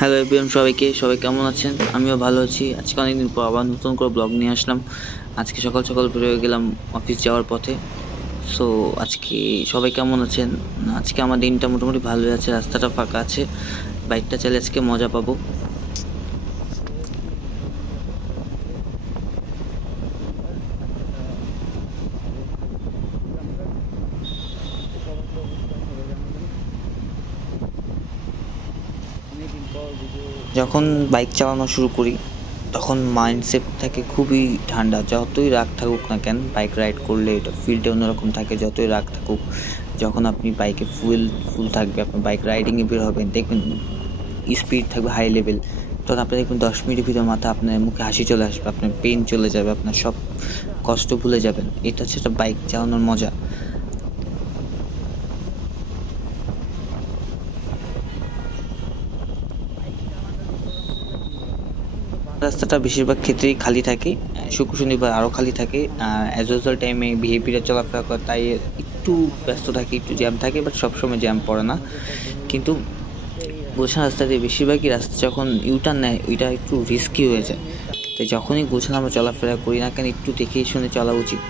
Hello everyone, সবাই কেমন আছেন? আমিও ভালো আছি। আজকে অনেকদিন পর আবার নতুন করে ব্লগ নিয়ে আসলাম। আজকে সকাল সকাল বেরোয় গেলাম অফিস যাওয়ার পথে। সো আজকে সবাই কেমন আছেন? আজকে আমার দিনটা মোটামুটি ভালোই আছে, রাস্তাটা ফাঁকা আছে, বাইকটা চালিয়ে আজকে মজা পাবো। যখন বাইক চালানো শুরু করি তখন মাইন্ডসেট থাকে খুবই ঠান্ডা। যতই রাগ থাকুক না কেন, বাইক রাইড করলে এটা ফিলটা অন্যরকম থাকে। যতই রাগ থাকুক, যখন আপনি বাইকে ফুল থাকবে, আপনার বাইক রাইডিংয়ে বের হবেন, দেখবেন স্পিড থাকবে হাই লেভেল, তখন আপনি দেখবেন 10 মিনিটের ভিতর আপনার মুখে হাসি চলে আসবে, আপনার পেন চলে যাবে, আপনার সব কষ্ট ভুলে যাবেন। এটা হচ্ছে একটা বাইক চালানোর মজা। রাস্তাটা বেশিরভাগ ক্ষেত্রেই খালি থাকে, শুক্র শনিবার আরও খালি থাকে। অ্যাজ ইউজুয়াল টাইমে ভিআইপিরা চলাফেরা করে, তাই একটু ব্যস্ত থাকে, একটু জ্যাম থাকে, বাট সবসময় জ্যাম পড়ে না। কিন্তু গুলশান রাস্তা দিয়ে বেশিরভাগই রাস্তা যখন ইউটার্ন নেয়, ওইটা একটু রিস্কি হয়ে যায়। তাই যখনই গুলশান আমরা চলাফেরা করি না কেন, একটু দেখে শুনে চলা উচিত।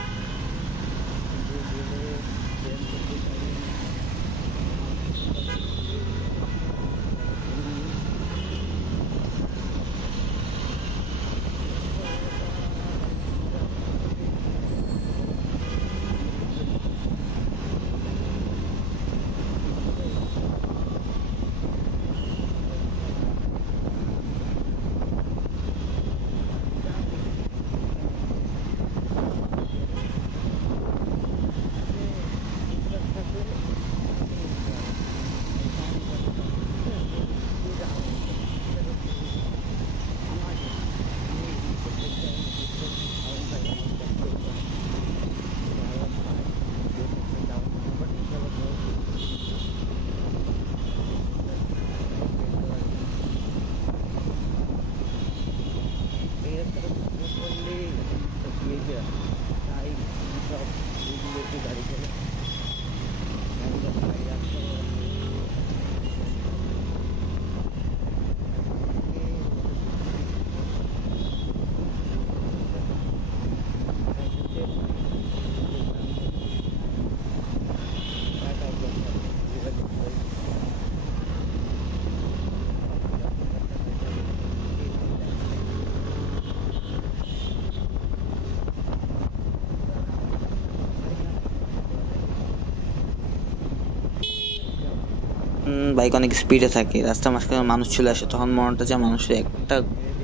বাইক অনেক স্পিডে থাকে, রাস্তার মাঝখানে মানুষ চলে আসে, তখন মনটা যায় মানুষের একটা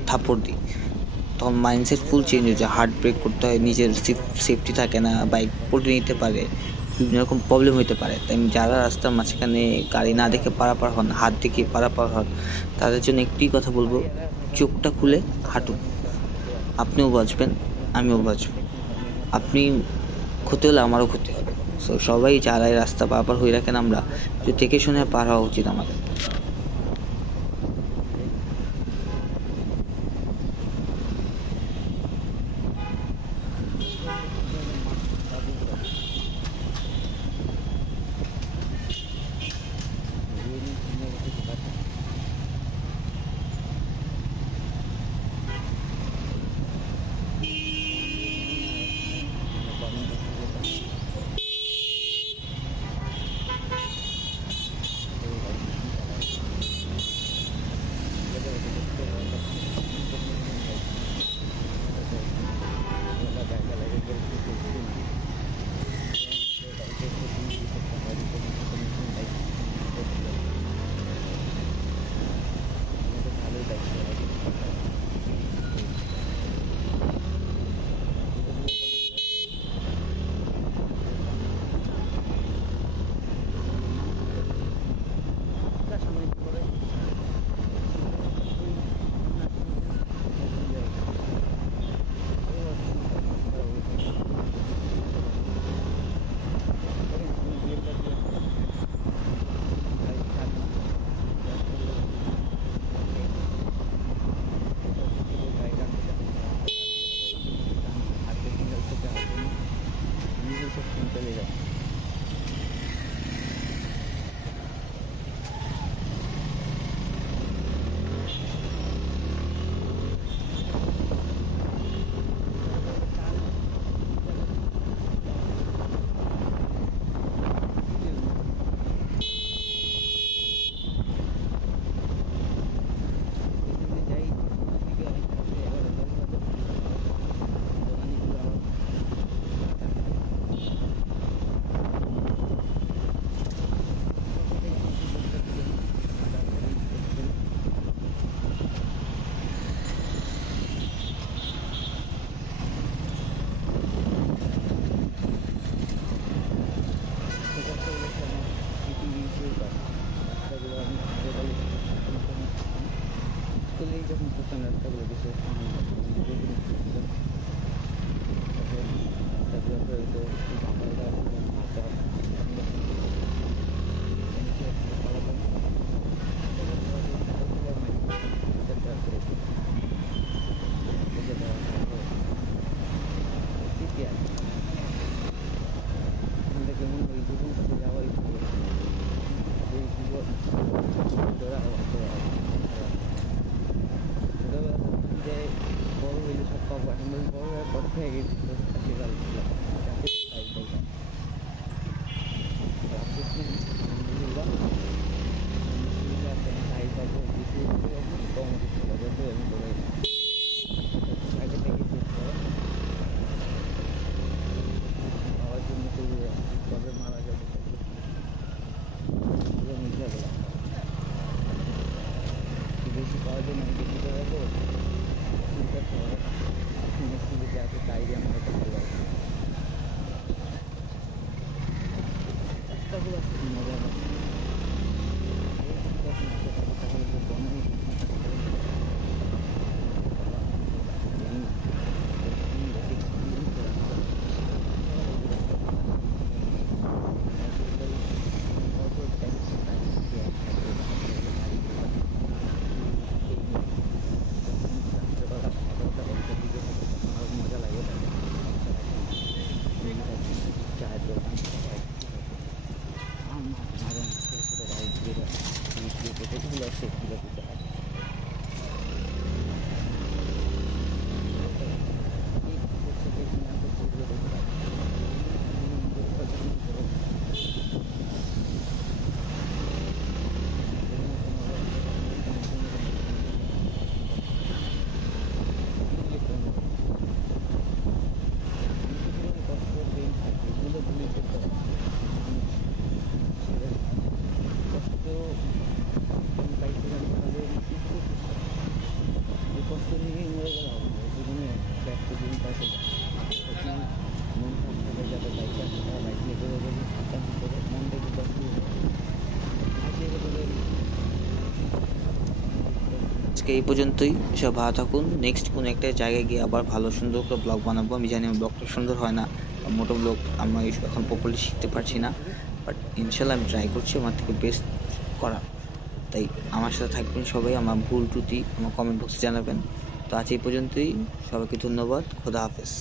থাপ্পড় দিই। তখন মাইন্ডসেট ফুল চেঞ্জ হয়ে যায়, হার্ট ব্রেক করতে হয়, নিজের সেফটি থাকে না, বাইক পল্টে নিতে পারে, বিভিন্ন রকম প্রবলেম হতে পারে। তাই যারা রাস্তার মাঝখানে গাড়ি না দেখে পারাপার হন, হাত দেখে পারাপার হন, তাদের জন্য একটি কথা বলবো, চোখটা খুলে হাঁটুন। আপনিও বাঁচবেন, আমিও বাঁচব। আপনি ক্ষতি হলে আমারও ক্ষতি হবে। সো সবাই যারা এই রাস্তা পারাপার হয়ে রাখেন, আমরা একটু দেখে শুনে পার হওয়া উচিত আমাদের। আজকে এই পর্যন্তই, সব ভালো থাকুন। নেক্সট কোনো একটা জায়গায় গিয়ে আবার ভালো সুন্দর করে ব্লগ বানাবো। আমি জানি আমার ব্লগটা সুন্দর হয় না, মোটো ব্লগ আমি এখন প্রপারলি শিখতে পারছি না, বাট ইনশাল্লাহ আমি ট্রাই করছি আমার থেকে বেস্ট করার। তাই আমার সাথে থাকবেন সবাই, আমার ভুল ত্রুটি আমার কমেন্ট বক্সে জানাবেন। তো আজ এই পর্যন্তই, সবাইকে ধন্যবাদ, খোদা হাফেজ।